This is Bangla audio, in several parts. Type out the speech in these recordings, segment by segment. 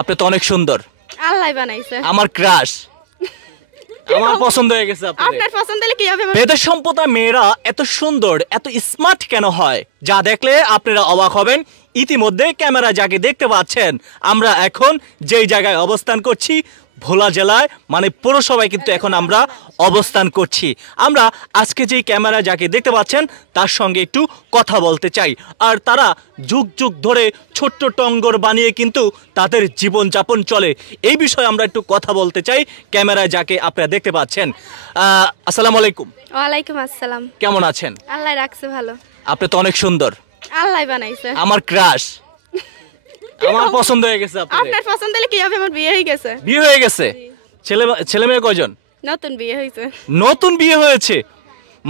আপনি তো অনেক সুন্দর। আল্লাহ বানাইছে। আমার ক্রাশ। আমার পছন্দ হয়ে গেছে আপনাদের। আপনার পছন্দ হলে কি হবে? বেদের সম্প্রদায় মেয়েরা এত সুন্দর এত স্মার্ট কেন হয়, যা দেখলে আপনারা অবাক হবেন। ইতিমধ্যে ক্যামেরা যাকে দেখতে পাচ্ছেন, আমরা এখন যেই জায়গায় অবস্থান করছি ভোলা জেলায়, মানে পৌরসভায় কিন্তু এখন আমরা অবস্থান করছি। আমরা আজকে যেই ক্যামেরা যাকে দেখতে পাচ্ছেন তার সঙ্গে একটু কথা বলতে চাই। আর তারা যুগ যুগ ধরে ছোট্ট টঙ্গর বানিয়ে কিন্তু তাদের জীবনযাপন চলে, এই বিষয়ে আমরা একটু কথা বলতে চাই ক্যামেরায় যাকে আপনারা দেখতে পাচ্ছেন। আসসালামু আলাইকুম। ওয়ালাইকুম আসসালাম। কেমন আছেন? আল্লাহ রাখছে ভালো। আপনি তো অনেক সুন্দর। আল্লাহ বানাইছে। আমার ক্রাশ। আমার পছন্দ হয়ে গেছে আপনাদের। আপনার পছন্দ হলে কি হবে? আমার বিয়ে হয়ে গেছে। বিয়ে হয়ে গেছে? ছেলে মেয়ে কয়জন? নতুন বিয়ে হয়েছে। নতুন বিয়ে হয়েছে,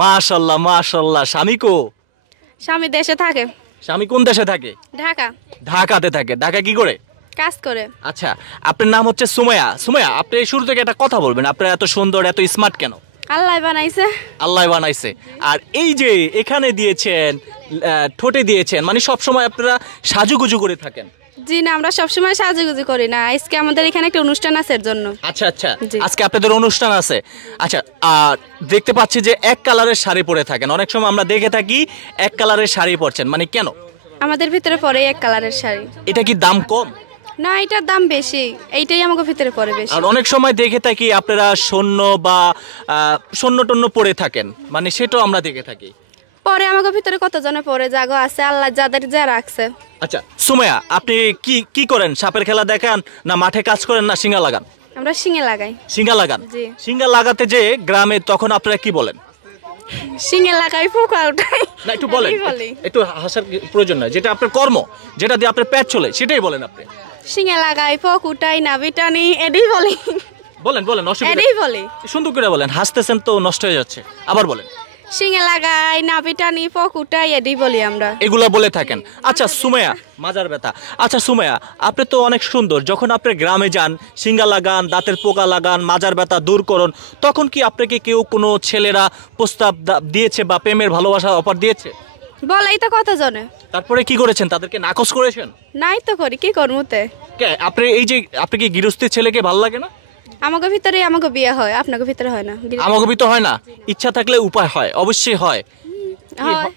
মাশাআল্লাহ মাশাআল্লাহ। স্বামী কো? স্বামী দেশে থাকে। স্বামী কোন দেশে থাকে? ঢাকা। ঢাকাতে থাকে। ঢাকা কি করে? কাজ করে। আচ্ছা, আপনার নাম হচ্ছে সুমাইয়া। সুমাইয়া, আপনি শুরু থেকে একটা কথা বলবেন, আপনারা এত সুন্দর এত স্মার্ট কেন? আল্লাহ বানাইছে। আল্লাহ বানাইছে। আর এই যে এখানে দিয়েছেন, ঠোঁটে দিয়েছেন, মানে সব সময় আপনারা সাজুগুজু করে থাকেন? জি না, আমরা সবসময় সাজুগুজু করি না, আজকে আমাদের এখানে একটা অনুষ্ঠান আছে এর জন্য। আচ্ছা আচ্ছা, জি। আজকে আপনাদের অনুষ্ঠান আছে। আচ্ছা, আর দেখতে পাচ্ছি যে এক কালারের শাড়ি পরে থাকেন, অনেক সময় আমরা দেখে থাকি এক কালারের শাড়ি পরছেন, মানে কেন? আমাদের ভিতরে পরে এক কালারের শাড়ি। এটা কি দাম কম? না, এটার দাম বেশি, এইটাই আমাকে ভিতরে পরে বেশি। আর অনেক সময় দেখে থাকি আপনারা স্বর্ণ বা স্বর্ণ টন্য পরে থাকেন, মানে সেটাও আমরা দেখে থাকি। পরে আমাকে ভিতরে কতজনে পরে জাগো আছে, আল্লাহ যাদের যা রাখছে। আচ্ছা সুমাইয়া, আপনি কি কি করেন? সাপের খেলা দেখান, না মাঠে কাজ করেন, না সিঙ্গা লাগান? আমরা শিঙে লাগাই। সিঙ্গা লাগান? জি। সিঙ্গা লাগাতে যে গ্রামে, তখন আপনারা কি বলেন? শিঙে লাগাই, পোকা উঠাই। না একটু বলেন, বলি একটু হাসার প্রয়োজন নয়, যেটা আপনার কর্ম, যেটা দিয়ে আপনার পেট চলে সেটাই বলেন আপনি। শিঙে লাগাই, পোক উঠাই, নাভি টানি, এডি বলি। বলেন বলেন, অসুবিধা এডি বলি। সুন্দর করে বলেন, হাসতেছেন তো নষ্ট হয়ে যাচ্ছে, আবার বলেন। শিঙে লাগাই, নাভি টানি, পোক উঠাই, এডি বলি আমরা। এগুলা বলে থাকেন। আচ্ছা সুমাইয়া, মাজার ব্যথা। আচ্ছা সুমাইয়া, আপনি তো অনেক সুন্দর, যখন আপনি গ্রামে যান, সিঙ্গা লাগান, দাঁতের পোকা লাগান, মাজার ব্যথা দূর করুন, তখন কি আপনাকে কেউ, কোনো ছেলেরা প্রস্তাব দিয়েছে বা প্রেমের ভালোবাসা অফার দিয়েছে? বলাই তো কতজনে। তারপরে কি করেছেন? তাদেরকে নাকচ করেছেন? নাই তো করি, কি করমুতে। আপনি এই যে, আপনি কি গৃহস্থের ছেলেকে ভালো লাগে না? আমাকে ভিতরে আমাকে বিয়ে হয়, আপনাকে ভিতরে হয় না। আমাকে তো হয় না, ইচ্ছা থাকলে উপায় হয়, অবশ্যই হয়। হয়।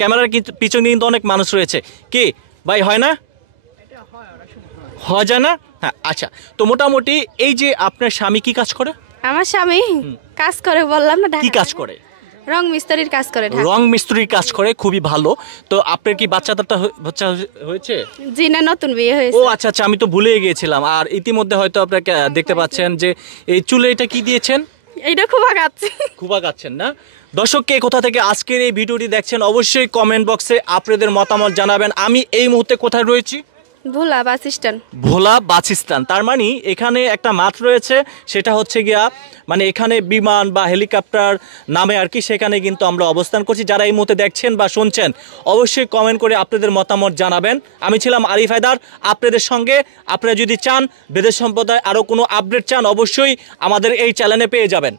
ক্যামেরার পিছনে কিন্তু অনেক মানুষ রয়েছে, কি ভাই হয় না? হয় যায় না? হ্যাঁ আচ্ছা, তো মোটামুটি এই যে আপনার স্বামী কি কাজ করে? আমার স্বামী কাজ করে, বললাম না, কি ঢাকা কাজ করে? রং মিস্ত্রির কাজ করে। রং মিস্ত্রির কাজ করে, খুবই ভালো। তো আপনার কি বাচ্চা হয়েছে? জি না, নতুন বিয়ে ও হয়েছে। আচ্ছা আচ্ছা, আমি তো ভুলে গিয়েছিলাম। আর ইতিমধ্যে হয়তো আপনাকে দেখতে পাচ্ছেন যে এই চুলে এটা কি দিয়েছেন? এইটা খুব আগাচ্ছি। খুব আগাচ্ছেন না? দর্শককে কোথা থেকে আজকের এই ভিডিওটি দেখছেন অবশ্যই কমেন্ট বক্সে আপনাদের মতামত জানাবেন। আমি এই মুহূর্তে কোথায় রয়েছি? ভোলা বাস স্ট্যান্ড। ভোলা বাস স্ট্যান্ড, তার মানে এখানে একটা মাঠ রয়েছে, সেটা হচ্ছে গিয়া, মানে এখানে বিমান বা হেলিকপ্টার নামে আর কি, সেখানে কিন্তু আমরা অবস্থান করছি। যারা এই মুহূর্তে দেখছেন বা শুনছেন অবশ্যই কমেন্ট করে আপনাদের মতামত জানাবেন। আমি ছিলাম আরিফ হায়দার আপনাদের সঙ্গে। আপনারা যদি চান বেদের সম্প্রদায় আরও কোনো আপডেট চান, অবশ্যই আমাদের এই চ্যানেলে পেয়ে যাবেন।